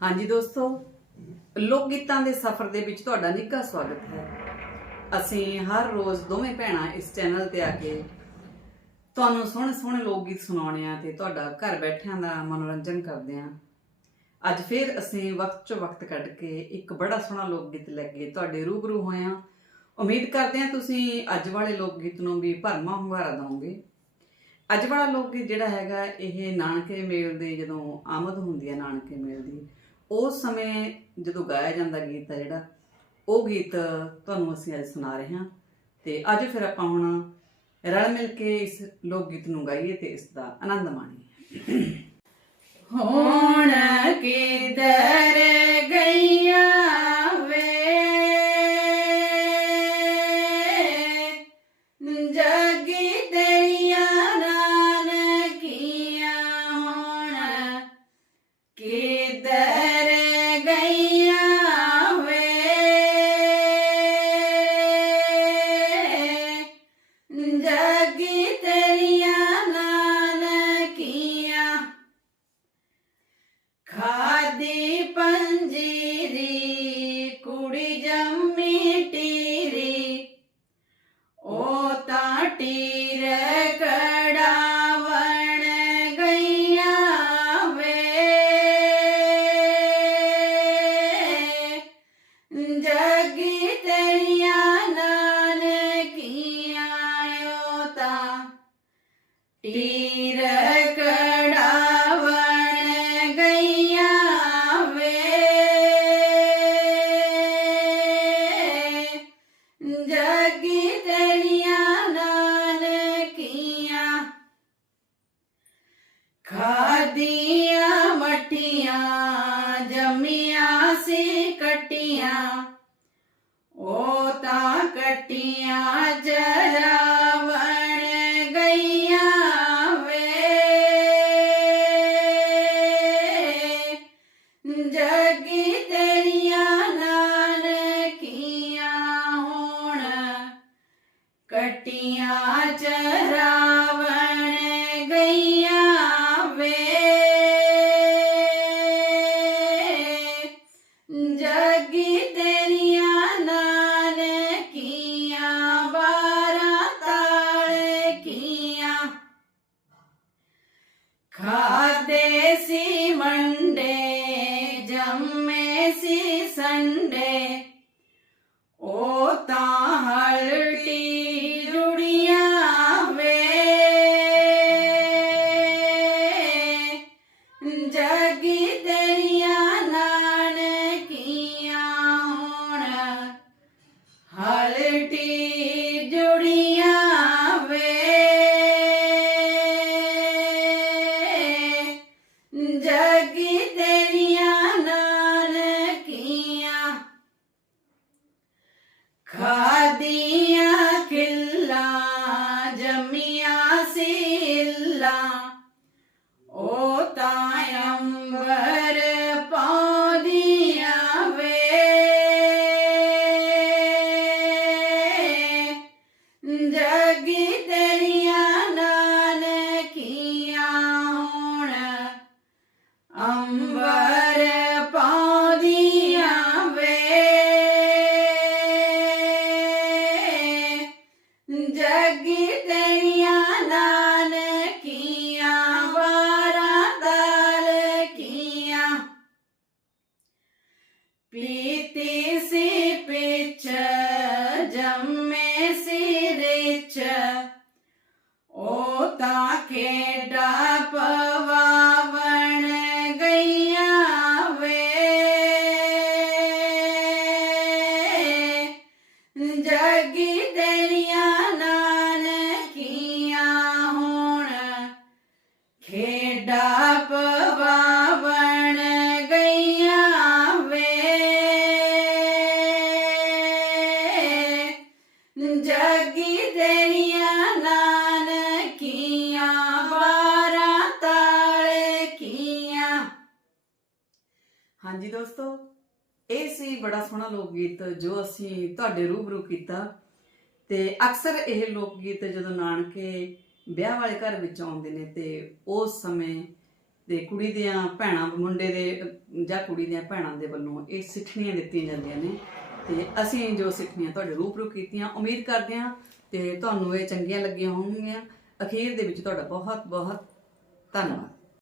ਹਾਂਜੀ ਦੋਸਤੋ ਲੋਕ ਗੀਤਾਂ ਦੇ ਸਫ਼ਰ ਦੇ ਵਿੱਚ ਤੁਹਾਡਾ ਨਿੱਘਾ ਸਵਾਗਤ ਹੈ। ਅਸੀਂ ਹਰ ਰੋਜ਼ ਦੋਵੇਂ ਭੈਣਾਂ ਇਸ ਚੈਨਲ ਤੇ ਆ ਕੇ ਤੁਹਾਨੂੰ ਸੋਹਣੇ ਸੋਹਣੇ ਲੋਕ ਗੀਤ ਸੁਣਾਉਣੇ ਆ ਤੇ ਤੁਹਾਡਾ ਘਰ ਬੈਠਿਆਂ ਦਾ ਮਨੋਰੰਜਨ ਕਰਦੇ ਆ ਅੱਜ ਫਿਰ ਅਸੀਂ ਵਕਤ ਚੋਂ ਵਕਤ ਕੱਢ ਕੇ ਇੱਕ ਬੜਾ ਸੋਹਣਾ ਲੋਕ ਗੀਤ ਲੈ ਕੇ ਤੁਹਾਡੇ ਰੂਬਰੂ ਹੋਏ ਆ ਉਮੀਦ ਕਰਦੇ ਆ ਤੁਸੀਂ ਅੱਜ ਵਾਲੇ ਲੋਕ ਗੀਤ ਨੂੰ ਵੀ ਭਰਮਾ ਹੁੰਗਾਰਾ ਦਿਓਗੇ। ਅੱਜ ਵਾਲਾ ਲੋਕ ਗੀਤ ਜਿਹੜਾ ਹੈਗਾ, ਇਹ ਨਾਨਕੇ ਮੇਲ ਦੇ, ਜਦੋਂ ਆਮਦ ਹੁੰਦੀ ਹੈ ਨਾਨਕੇ ਮੇਲ ਦੀ ਉਸ ਸਮੇਂ ਜਦੋਂ ਗਾਇਆ ਜਾਂਦਾ ਗੀਤ ਹੈ ਜਿਹੜਾ, ਉਹ ਗੀਤ ਤੁਹਾਨੂੰ ਅਸੀਂ ਅੱਜ ਸੁਣਾ ਰਹੇ ਹਾਂ ਤੇ ਅੱਜ ਫਿਰ ਆਪਾਂ ਹੁਣ ਰਲ ਮਿਲ ਕੇ ਇਸ ਲੋਕ ਗੀਤ ਨੂੰ ਗਾਈਏ ਤੇ ਇਸ ਦਾ ਆਨੰਦ ਮਾਣੀਏ। ਹੋਣ ਕਿਧਰ ਗਈਆਂ ਜਗੀ ਟੀਰ ਕੜਾਵਣ ਗਈਆਂ ਵੇ ਜਗੀ ਤੇਰੀਆਂ ਨਾਨਕੀਆਂ ਖਾਦੀਆਂ ਮਠੀਆਂ ਜੰਮੀਆਂ ਸੀ ਕਟੀਆਂ ਉਹ ਤਾਂ ਕਟੀਆਂ ਕਟੀਆਂ ਚਰਾਵਣ ਗਈਆਂ ਵੇ ਜਗੀ ਤੇਰੀਆਂ ਨਾਨਕੀਆਂ ਬਾਰਾਂ ਤਾਲ ਕੀਆਂ ਖਾਦੇ ਸੀ ਮੰਡੇ ਜੰਮੇ ਸੀ ਸੰਡੇ ਉਹ ਤਾਂ ਹਲਟੀ ਜੁੜੀਆਂ ਵੇ ਜਗੀ ਤੇਰੀਆਂ ਨਾਨਕੀਆਂ ਖਾਦੀਆਂ ਖਿੱਲਾਂ ਜਮੀਆਂ ਸੀਲਾਂ। ਜਗੀ ਤੇਰੀਆਂ ਨਾਨਕੀਆਂ ਬਾਰਾਂ ਤਾਲ ਕੀਆਂ। ਹਾਂਜੀ ਦੋਸਤੋ, ਇਹ ਸੀ ਬੜਾ ਸੋਹਣਾ ਲੋਕ ਗੀਤ ਜੋ ਅਸੀਂ ਤੁਹਾਡੇ ਰੂਬਰੂ ਕੀਤਾ। ਤੇ ਅਕਸਰ ਇਹ ਲੋਕ ਗੀਤ ਜਦੋਂ ਨਾਨਕੇ ਵਿਆਹ ਵਾਲੇ ਘਰ ਵਿੱਚ ਆਉਂਦੇ ਨੇ ਤੇ ਉਸ ਸਮੇਂ ਦੇ ਕੁੜੀ ਦੀਆਂ ਭੈਣਾਂ, ਮੁੰਡੇ ਦੇ ਜਾਂ ਕੁੜੀ ਦੀਆਂ ਭੈਣਾਂ ਦੇ ਵੱਲੋਂ ਇਹ ਸਿੱਠਣੀਆਂ ਦਿੱਤੀਆਂ ਜਾਂਦੀਆਂ ਨੇ। ਤੇ ਅਸੀਂ ਜੋ ਸਿੱਖਣੀਆਂ ਤੁਹਾਡੇ ਰੂਬਰੂ ਕੀਤੀਆਂ, ਉਮੀਦ ਕਰਦੇ ਹਾਂ ਤੇ ਤੁਹਾਨੂੰ ਇਹ ਚੰਗੀਆਂ ਲੱਗੀਆਂ ਹੋਣਗੀਆਂ। ਅਖੀਰ ਦੇ ਵਿੱਚ ਤੁਹਾਡਾ ਬਹੁਤ ਬਹੁਤ ਧੰਨਵਾਦ।